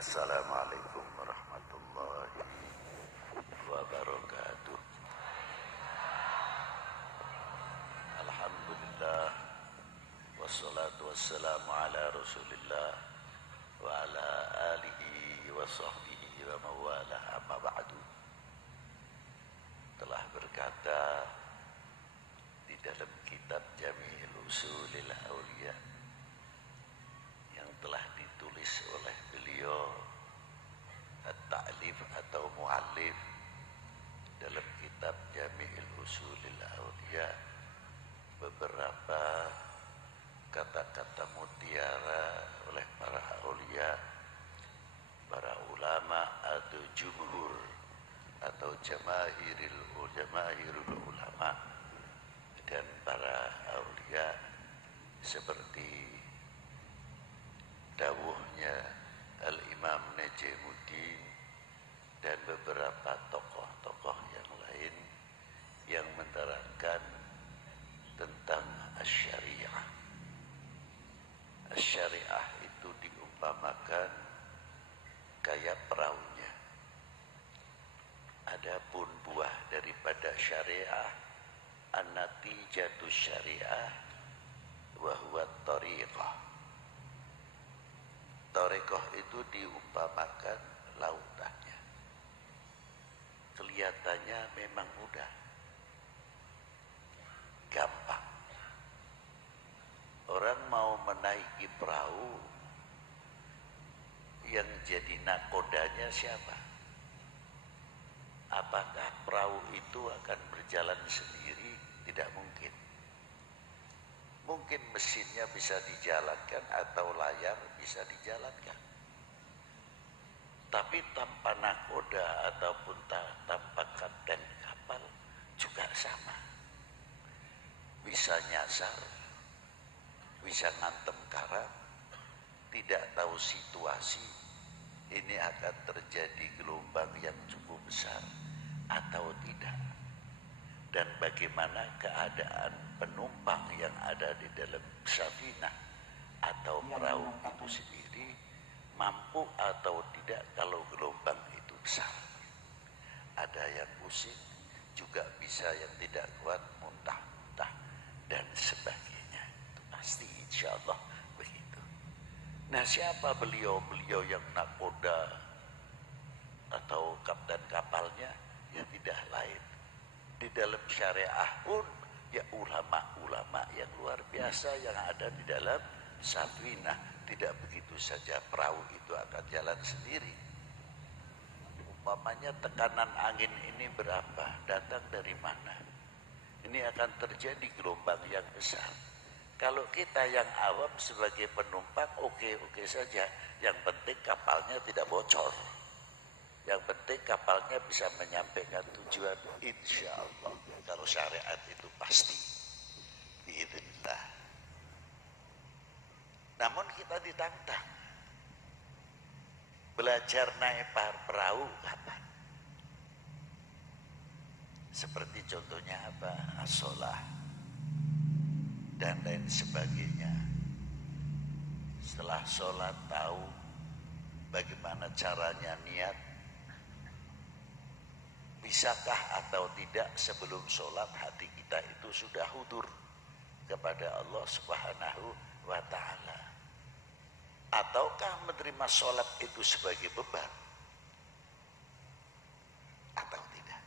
Assalamualaikum warahmatullahi wabarakatuh. Alhamdulillah, wassalatu wassalamu ala rasulillah wa ala alihi wa sahbihi wa mawalah, amma ba'du. Telah berkata di dalam kitab Jami'il Usulil Auliya yang telah ditulis oleh beliau at-ta'lif atau mu'allif dalam kitab Jami'il Usulil Auliya, beberapa kata-kata mutiara oleh para aulia, para ulama atau jumhur atau jamaahirul ulama dan para aulia, seperti dawuhnya Al-Imam Najmuddin dan beberapa tokoh-tokoh yang lain yang menerangkan tentang asy-syariah. Asy-syariah itu diumpamakan kayak perahunya. Adapun buah daripada syariah, an-natijatus syariah wa huwa thariqah. Thariqah itu diumpamakan lautannya. Kelihatannya memang mudah, gampang. Orang mau menaiki perahu, yang jadi nakodanya siapa? Apakah perahu itu akan berjalan sendiri? Tidak mungkin. Mungkin mesinnya bisa dijalankan atau layar bisa dijalankan. Tapi tanpa nakoda ataupun tanpa kapten kapal juga sama. Bisa nyasar, bisa ngantem karang, tidak tahu situasi, ini akan terjadi gelombang yang cukup besar atau tidak. Dan bagaimana keadaan penumpang yang ada di dalam safinah atau perahu itu sendiri, mampu atau tidak kalau gelombang itu besar. Ada yang pusing, juga bisa yang tidak kuat, muntah-muntah dan sebagainya. Itu pasti insya Allah begitu. Nah, siapa beliau-beliau yang nakoda atau kapten kapalnya? Ya tidak lain. Di dalam syariah pun ya ulama-ulama yang luar biasa yang ada di dalam safinah. Tidak begitu saja perahu itu akan jalan sendiri. Umpamanya tekanan angin ini berapa? Datang dari mana? Ini akan terjadi gelombang yang besar. Kalau kita yang awam sebagai penumpang oke saja. Yang penting kapalnya tidak bocor. Yang penting kapalnya bisa menyampaikan tujuan, insya Allah. Kalau syariat itu pasti biidznillah. Namun kita ditantang belajar naik perahu kapan? Seperti contohnya apa? As-sholah dan lain sebagainya. Setelah sholat tahu bagaimana caranya niat. Bisakah atau tidak sebelum sholat hati kita itu sudah hudur kepada Allah Subhanahu wa ta'ala? Ataukah menerima sholat itu sebagai beban? Atau tidak?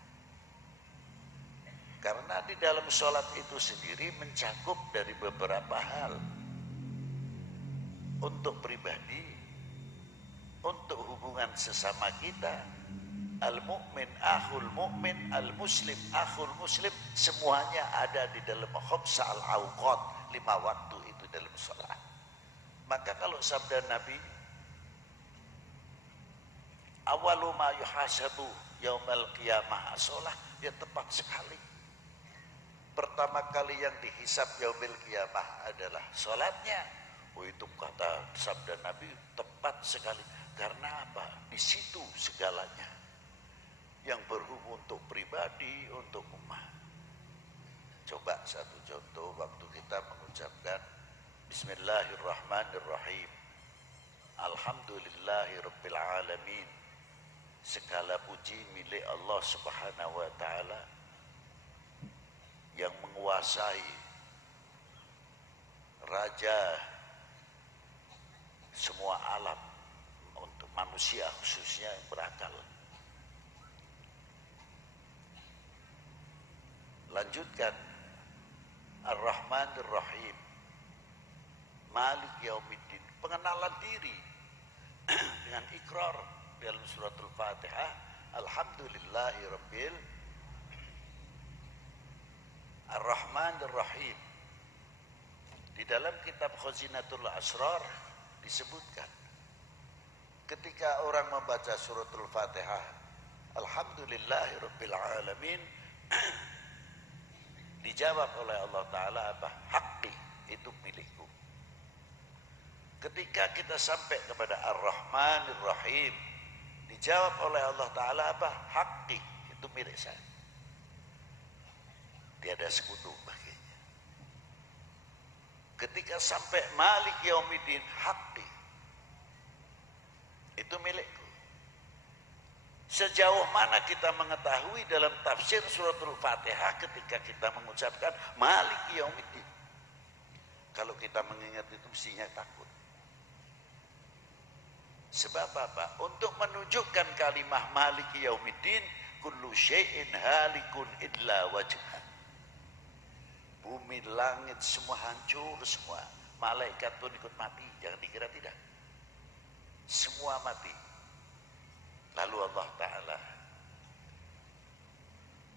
Karena di dalam sholat itu sendiri mencakup dari beberapa hal. Untuk pribadi, untuk hubungan sesama kita, al-mu'min akhul mu'min, al-muslim akhul muslim, semuanya ada di dalam khamsa al-awqat, 5 waktu itu dalam sholat. Maka kalau sabda Nabi, awalu ma yuhasabu yaumal qiyamah as-sholah, ya tepat sekali. Pertama kali yang dihisab yaumil qiyamah adalah sholatnya. Oh, itu kata sabda Nabi tepat sekali. Karena apa? Di situ segalanya. Yang berhubung untuk pribadi, untuk umat. Coba satu contoh waktu kita mengucapkan Bismillahirrahmanirrahim. Alhamdulillahi Rabbil Alamin. Segala puji milik Allah Subhanahu wa ta'ala yang menguasai, raja semua alam, untuk manusia khususnya yang berakal. Lanjutkan, Ar-Rahman Ar-Rahim, Malik Yaumiddin, pengenalan diri dengan ikrar dalam suratul Fatihah, Alhamdulillahi Rabbil Ar-Rahman Ar-Rahim. Di dalam kitab Khazinatul Asrar disebutkan, ketika orang membaca suratul Fatihah, Alhamdulillahi Rabbil Alamin, dijawab oleh Allah Ta'ala apa? Haqqi, itu milikku. Ketika kita sampai kepada Ar-Rahman Ar-Rahim, dijawab oleh Allah Ta'ala apa? Haqqi, itu milik saya. Tiada sekutu baginya. Ketika sampai Malik Yaumiddin, Haqqi, itu milikku. Sejauh mana kita mengetahui dalam tafsir suratul Fatihah ketika kita mengucapkan Malik Yaumiddin? Kalau kita mengingat itu mestinya takut. Sebab apa? Untuk menunjukkan kalimah Malik Yaumiddin, kullu syai'in halikun illa wajhah. Bumi, langit semua hancur semua. Malaikat pun ikut mati, jangan dikira tidak. Semua mati. Lalu Allah Ta'ala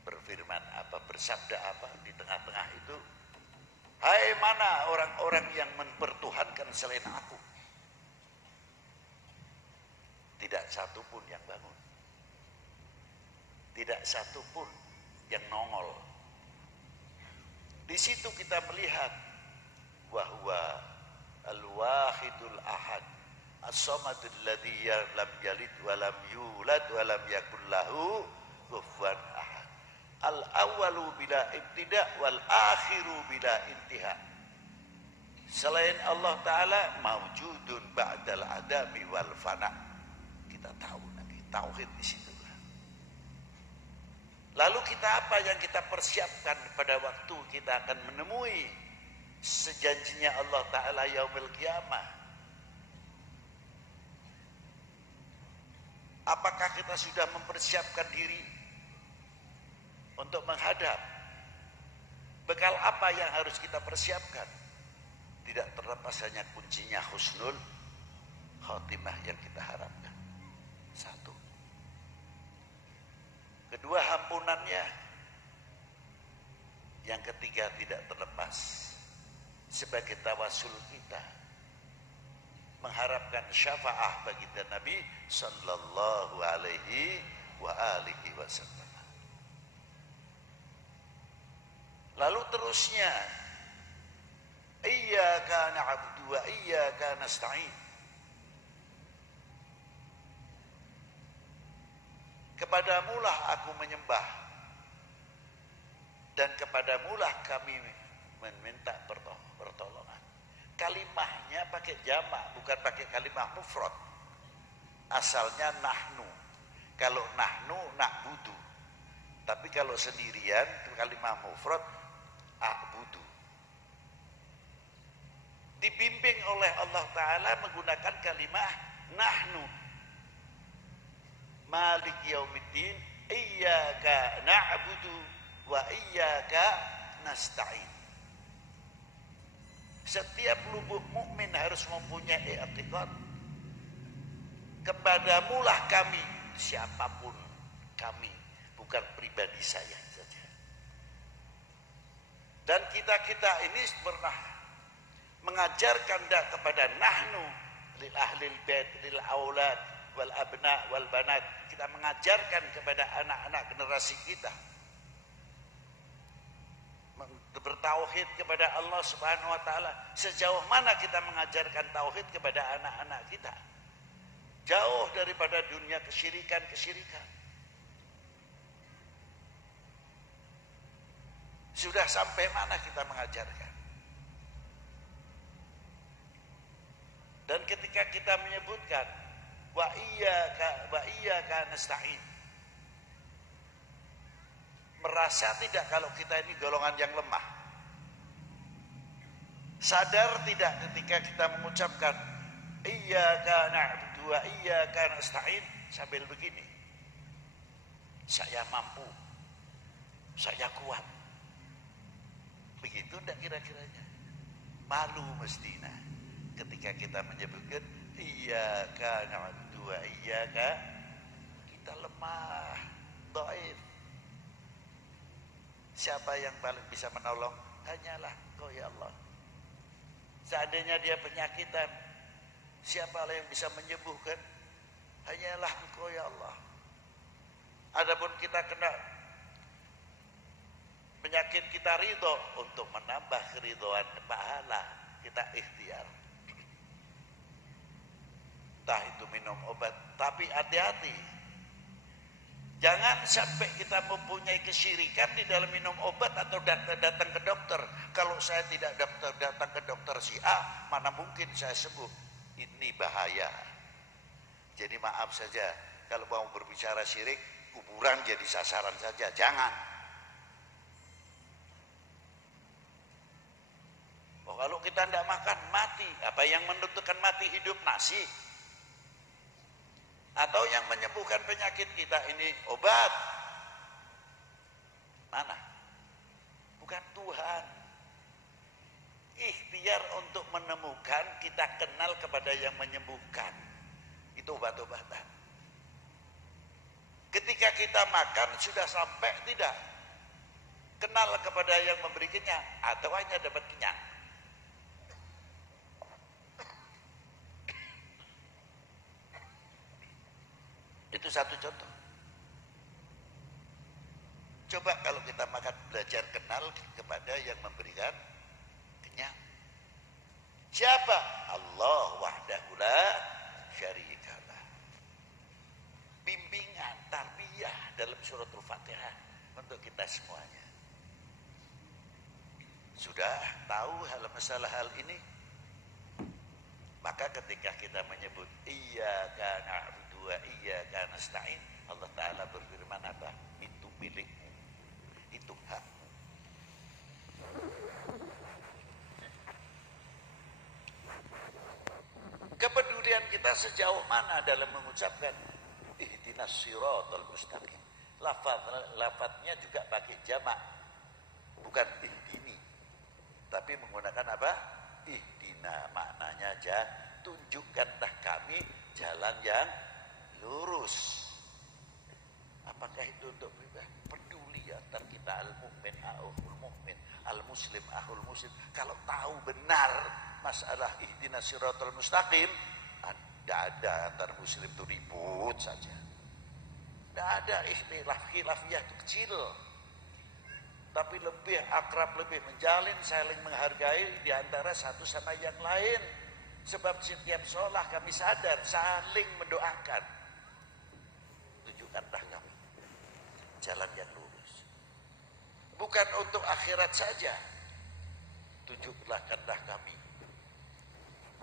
berfirman apa, bersabda apa di tengah-tengah itu? Hai, mana orang-orang yang mempertuhankan selain aku? Tidak satu pun yang bangun. Tidak satu pun yang nongol. Di situ kita melihat bahwa al-wahidul ahad, as-samadul ladzi lam yalid wa lam yulad wa lam yakul lahu kufuwan ahad. Al-awwalu bila ibtida' wal akhiru bila intiha. Selain Allah Ta'ala mawjudun ba'dal adami wal fana. Kita tahu nanti tauhid di situ. Lalu kita apa yang kita persiapkan pada waktu kita akan menemui sejanjinya Allah Ta'ala yaumil qiyamah? Apakah kita sudah mempersiapkan diri untuk menghadap? Bekal apa yang harus kita persiapkan? Tidak terlepas hanya kuncinya husnul khotimah yang kita harapkan. Satu. Kedua, ampunannya. Yang ketiga, tidak terlepas sebagai tawasul kita mengharapkan syafaah bagi Nabi sallallahu alaihi wa alihi wasallam. Lalu terusnya, iyyaka na'budu wa iyyaka nasta'in. Kepadamulah aku menyembah dan kepadamulah kami meminta pertolongan. Kalimahnya pakai jamak, bukan pakai kalimah mufrad. Asalnya nahnu. Kalau nahnu na'budu. Tapi kalau sendirian kalimah mufrad a'budu. Dibimbing oleh Allah Ta'ala menggunakan kalimah nahnu. Malik Yaumiddin, iyyaka na'budu wa iyyaka nasta'in. Setiap lubuk mukmin harus mempunyai i'tiqad. Kepadamulah kami, siapapun kami, bukan pribadi saya saja. Dan kita ini pernah mengajarkan kepada nahnu lil ahlil bait lil aulad wal abna wal banat. Kita mengajarkan kepada anak-anak generasi kita bertauhid kepada Allah Subhanahu wa taala. Sejauh mana kita mengajarkan tauhid kepada anak-anak kita? Jauh daripada dunia kesyirikan-kesyirikan. Sudah sampai mana kita mengajarkan? Dan ketika kita menyebutkan wa iyyaka nasta'in, merasa tidak kalau kita ini golongan yang lemah? Sadar tidak ketika kita mengucapkan iyyaka na'budu wa iyyaka nasta'in sambil begini, saya mampu, saya kuat. Begitu enggak kira-kiranya? Malu mestinya ketika kita menyebutkan iyyaka na'budu wa iyyaka, kita lemah, dhaif. Siapa yang paling bisa menolong? Hanyalah Engkau ya Allah. Seandainya dia penyakitan, siapa yang bisa menyembuhkan? Hanyalah Engkau ya Allah. Adapun kita kena penyakit, kita ridho, untuk menambah keridhaan pahala kita ikhtiar. Entah itu minum obat, tapi hati-hati. Jangan sampai kita mempunyai kesyirikan di dalam minum obat atau datang ke dokter. Kalau saya tidak datang ke dokter si A, mana mungkin saya sembuh. Ini bahaya. Jadi maaf saja, kalau mau berbicara syirik, kuburan jadi sasaran saja. Jangan. Oh, kalau kita tidak makan, mati. Apa yang menentukan mati hidup? Nasi. Atau yang menyembuhkan penyakit kita ini obat? Mana? Bukan Tuhan. Ikhtiar untuk menemukan, kita kenal kepada yang menyembuhkan. Itu obat-obatan. Ketika kita makan, sudah sampai tidak? Kenal kepada yang memberikannya, atau hanya dapat kenyang? Itu satu contoh. Coba kalau kita makan, belajar kenal kepada yang memberikan kenyang. Siapa? Allah wahdahu la syarikalah. Bimbingan, tarbiyah dalam suratul Fatihah untuk kita semuanya. Sudah tahu masalah hal ini? Maka ketika kita menyebut iyyaka na'budu wa iyyaka nasta'in, Allah Ta'ala berfirman apa? Itu milikmu, itu hakmu. Kepedulian kita sejauh mana dalam mengucapkan ihdinas siratal mustaqim? Lafadznya juga pakai jamak, bukan ihdini, tapi menggunakan apa? Ihdina, maknanya aja tunjukkanlah kami jalan yang lurus. Apakah itu untuk peduli antar kita, al-mu'min ahul mu'min, al-muslim ahul muslim? Kalau tahu benar masalah ihdinas siratal mustaqim, tidak ada antar muslim itu ribut saja. Tidak ada ikhtilaf, khilafiyah itu kecil. Tapi lebih akrab, lebih menjalin, saling menghargai di antara satu sama yang lain. Sebab setiap sholat kami sadar, saling mendoakan. Tunjukkanlah kami jalan yang lurus. Bukan untuk akhirat saja. Tunjukkanlah kami.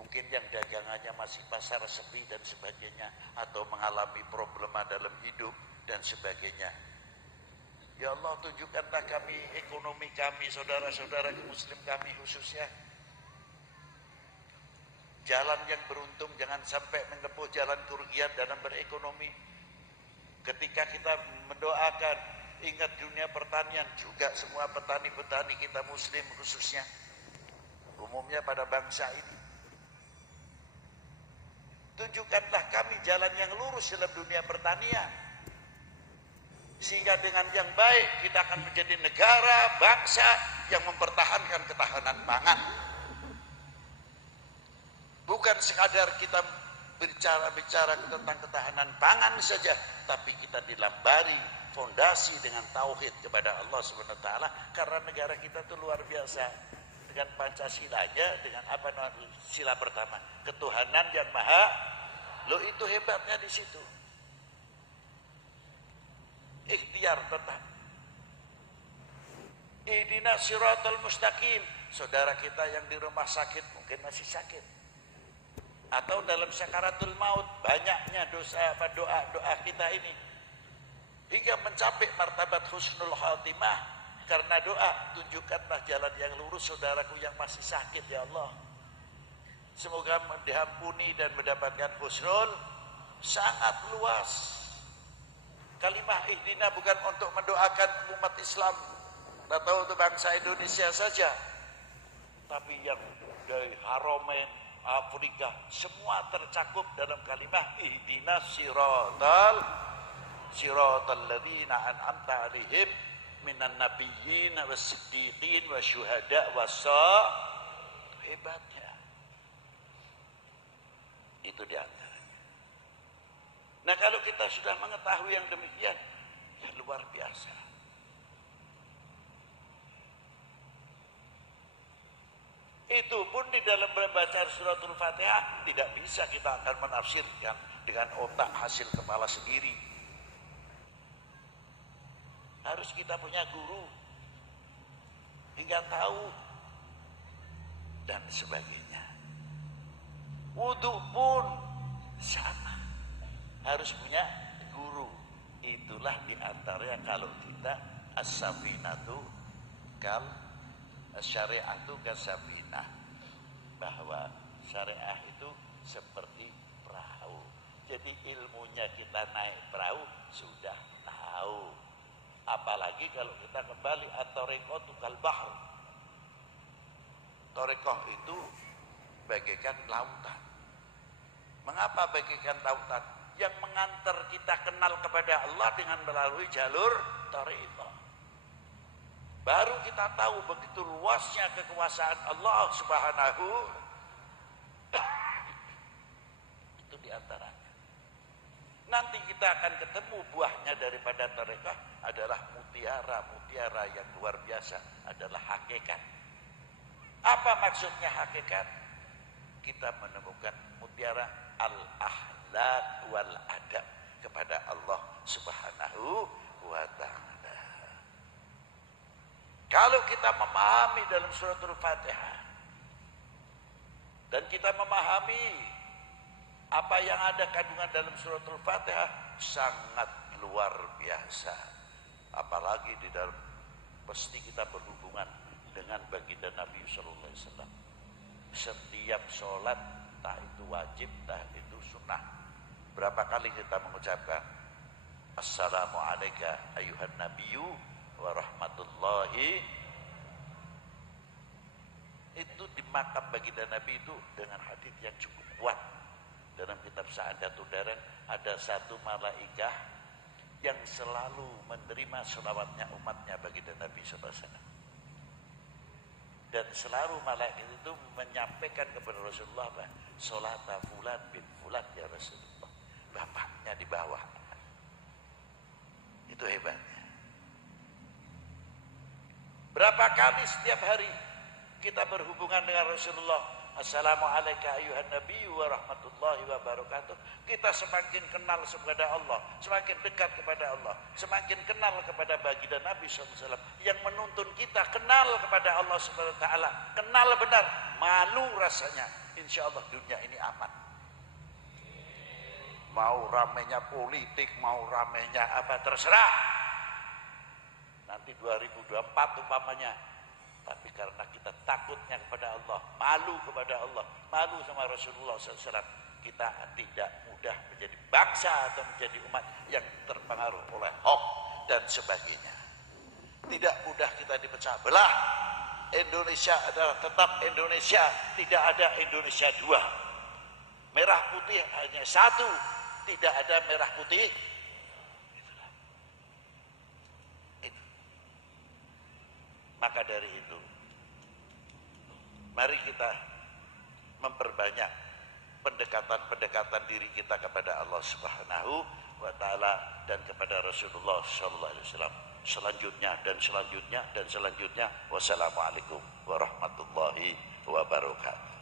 Mungkin yang dagangannya masih pasar sepi dan sebagainya, atau mengalami problema dalam hidup dan sebagainya. Ya Allah, tunjukkanlah kami, ekonomi kami, saudara-saudara muslim kami khususnya, jalan yang beruntung, jangan sampai menempuh jalan kerugian dalam berekonomi. Ketika kita mendoakan, ingat dunia pertanian juga, semua petani-petani kita muslim khususnya, umumnya pada bangsa ini. Tunjukkanlah kami jalan yang lurus dalam dunia pertanian, sehingga dengan yang baik kita akan menjadi negara, bangsa yang mempertahankan ketahanan pangan. Bukan sekadar kita bicara tentang ketahanan pangan saja, tapi kita dilambari fondasi dengan tauhid kepada Allah Subhanahu wa taala, karena negara kita itu luar biasa. Dengan Pancasilanya, dengan apa sila pertama, ketuhanan yang maha, lo itu hebatnya di situ. Ikhtiar tetap. Ihdinas siratal mustaqim. Saudara kita yang di rumah sakit mungkin masih sakit. atau dalam sakaratul maut, banyaknya doa kita ini hingga mencapai martabat husnul khatimah karena doa. Tunjukkanlah jalan yang lurus saudaraku yang masih sakit ya Allah, semoga diampuni dan mendapatkan husnul. Sangat luas kalimah ihdina, bukan untuk mendoakan umat Islam atau untuk bangsa Indonesia saja, tapi yang dari Haromen, Afrika, semua tercakup dalam kalimah ihdina siratal ladzina an'amta 'alaihim minan nabiyyin was-siddiqin wasyuhada hebatnya. Itu diantaranya. Nah, kalau kita sudah mengetahui yang demikian, ya luar biasa. Itu pun di dalam membaca suratul Fatihah tidak bisa kita akan menafsirkan dengan otak hasil kepala sendiri. Harus kita punya guru hingga tahu dan sebagainya. Wudu pun sama, harus punya guru. Itulah diantaranya kalau tidak as-safinatu kal syari'atu kasafinah, bahwa syariah itu seperti perahu. Jadi ilmunya kita naik perahu sudah tahu, apalagi kalau kita kembali at-tariqatu kal bahr. Tariqah itu bagaikan lautan. Mengapa bagaikan lautan? Yang mengantar kita kenal kepada Allah dengan melalui jalur tariqah. Baru kita tahu begitu luasnya kekuasaan Allah Subhanahu. Itu diantaranya. Nanti kita akan ketemu buahnya daripada tariqah adalah mutiara yang luar biasa, adalah hakikat. Apa maksudnya hakikat? Kita menemukan mutiara al-akhlaq wal adab kepada Allah Subhanahu wa ta'ala. Kalau kita memahami dalam suratul Fatihah dan kita memahami apa yang ada kandungan dalam suratul Fatihah, sangat luar biasa. Apalagi di dalam pasti kita berhubungan dengan baginda Nabi sallallahu alaihi wasallam. Setiap sholat, entah itu wajib, entah itu sunnah, berapa kali kita mengucapkan Assalamualaikum ayuhan nabiyyu wa rahmatullahi. Itu di makam baginda Nabi itu dengan hadis yang cukup kuat. Dalam kitab Sa'adatul Darain ada satu malaikah yang selalu menerima sholawatnya umatnya baginda Nabi sallallahu alaihi wasallam. Dan selalu malaikat itu menyampaikan kepada Rasulullah, sholata fulan bin fulan ya Rasulullah, bapaknya di bawah. Itu hebatnya. Berapa kali setiap hari kita berhubungan dengan Rasulullah, Assalamualaikum ayuhan nabiyyu wa rahmatullahi wa barakatuh. Kita semakin kenal kepada Allah, semakin dekat kepada Allah, semakin kenal kepada baginda Nabi SAW yang menuntun kita kenal kepada Allah Subhanahu wa ta'ala. Kenal benar, malu rasanya. Insya Allah dunia ini aman. Mau ramenya politik, mau ramenya apa, terserah. Nanti 2024 umpamanya. Tapi karena kita takutnya kepada Allah, malu kepada Allah, malu sama Rasulullah SAW, kita tidak mudah menjadi bangsa atau menjadi umat yang terpengaruh oleh hoax dan sebagainya. Tidak mudah kita dipecah belah. Indonesia adalah tetap Indonesia, tidak ada Indonesia dua. Merah putih hanya satu, tidak ada merah putih. Maka dari itu, mari kita memperbanyak pendekatan-pendekatan diri kita kepada Allah Subhanahu wa ta'ala dan kepada Rasulullah sallallahu alaihi wasallam. Selanjutnya dan selanjutnya dan selanjutnya. Wassalamualaikum warahmatullahi wabarakatuh.